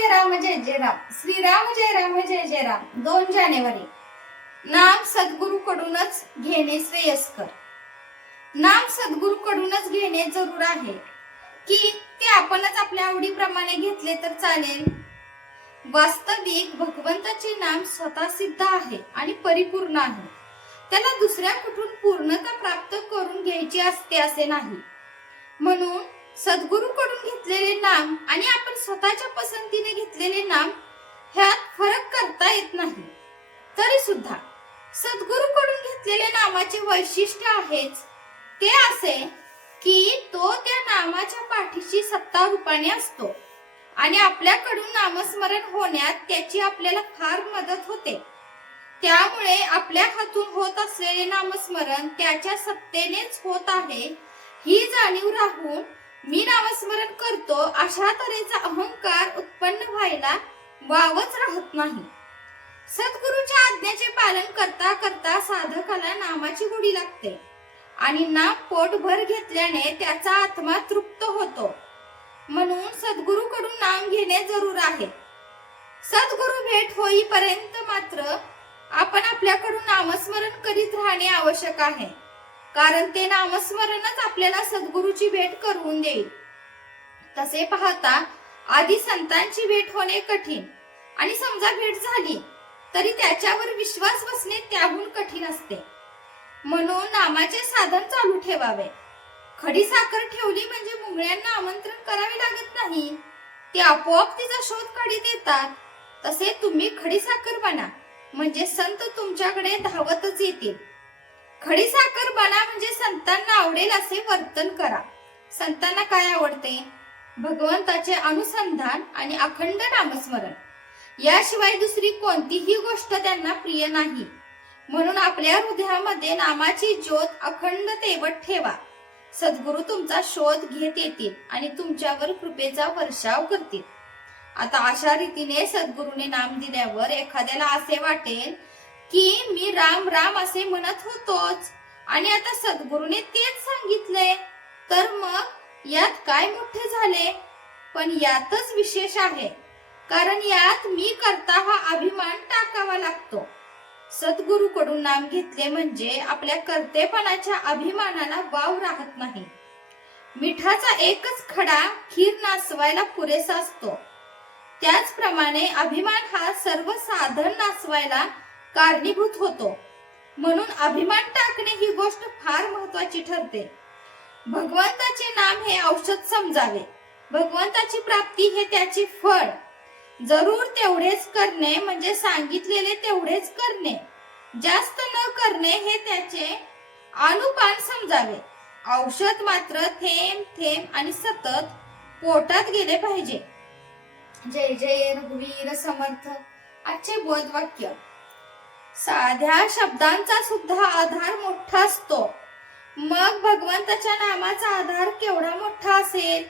जय राम जय जय राम राम जय राम जय जय राम दोन जानेवारी नाम सद्गुरु कडूनच घेणे श्रेयस्कर नाम सद्गुरु कडूनच घेणे जरूर आहे की ते आपणच आपल्या आवडीप्रमाणे घेतले तर चालेल वास्तविक भगवंताचे नाम स्वतः सिद्ध आहे आणि परिपूर्ण आहे त्याला दुसऱ्या कुठून पूर्णता प्राप्त करून घ्यायची असते असे नाही म्हणून सद्गुरूकडून घेतलेले नाम आणि आपण स्वतःच्या पसंतीने घेतलेले नाम ह्यात फरक करता येत नाही तरी सुद्धा सद्गुरूकडून घेतलेले नामाचे वैशिष्ट्य आहेच ते असे की तो त्या नामाच्या पाठीशी सत्ता रूपाने असतो आणि आपल्याकडून नामस्मरण होण्यात त्याची आपल्याला फार मदत होते त्यामुळे आपल्या हातून होत असलेले नामस्मरण त्याच्या सत्तेनेच होत आहे ही जाणीव राहून मी नामस्मरण करतो अशा तऱ्हेचा अहंकार उत्पन्न व्हायला वावच राहत नाही सद्गुरूच्या आज्ञेचे पालन करता करता साधकाला नामाची गोडी लागते आणि नाम पोट भर घेतल्याने त्याचा आत्मा तृप्त होतो म्हणून सद्गुरूकडून नाम घेणे जरूर आहे सद्गुरू भेट होईपर्यंत मात्र आपण आपल्याकडून नामस्मरण करीत राहणे आवश्यक आहे कारण ते नामस्मरणच आपल्याला सद्गुरूची भेट करून देईल तसे पाहता आधी संतांची भेट होणे कठीण आणि समजा भेट झाली तरी त्याच्यावर विश्वास बसणे त्याहून कठीण असते म्हणून नामाचे साधन चालू ठेवावे खडी साखर ठेवली म्हणजे मुंगळ्यांना आमंत्रण करावे लागत नाही ते आपोआप तिचा शोध काढीत येतात तसे तुम्ही खडी साखर बना म्हणजे संत तुमच्याकडे धावतच येतील खडीसाखर बना म्हणजे संतांना आवडेल असे वर्तन करा संतांना काय आवडते भगवंताचे अनुसंधान आणि अखंड नामस्मरण याशिवाय दुसरी कोणतीही गोष्ट त्यांना प्रिय नाही म्हणून आपल्या हृदयामध्ये नामाची ज्योत अखंड तेवत ठेवा सद्गुरू तुमचा शोध घेत येतील आणि तुमच्यावर कृपेचा वर्षाव करतील आता अशा रीतीने सद्गुरूने नाम दिल्यावर एखाद्याला असे वाटेल की मी राम राम असे म्हणत होतोच आणि आता सद्गुरूने तेच सांगितले तर मग यात काय मोठे झाले पण यातच विशेष आहे कारण यात मी करता हा अभिमान टाकावा लागतो सद्गुरूकडून नाम घेतले म्हणजे आपल्या कर्तेपणाच्या अभिमानाला वाव राहत नाही मिठाचा एकच खडा खीर नासवायला पुरेसा असतो त्याचप्रमाणे अभिमान हा सर्व साधन नासवायला कारणीभूत होतो म्हणून अभिमान टाकणे ही गोष्ट फार महत्वाची ठरते भगवंताचे नाम हे औषध समजावे भगवंताची प्राप्ती हे त्याचे फळ जरूर तेवढेच करणे म्हणजे सांगितलेले तेवढेच करणे जास्त न करणे हे त्याचे अनुपान समजावे औषध मात्र थेंब थेंब आणि सतत पोटात गेले पाहिजे जय जय रघुवीर समर्थ आजचे बोध वाक्य साध्या शब्दांचा सुद्धा आधार मोठा असतो मग भगवंताच्या नामाचा आधार केवढा मोठा असेल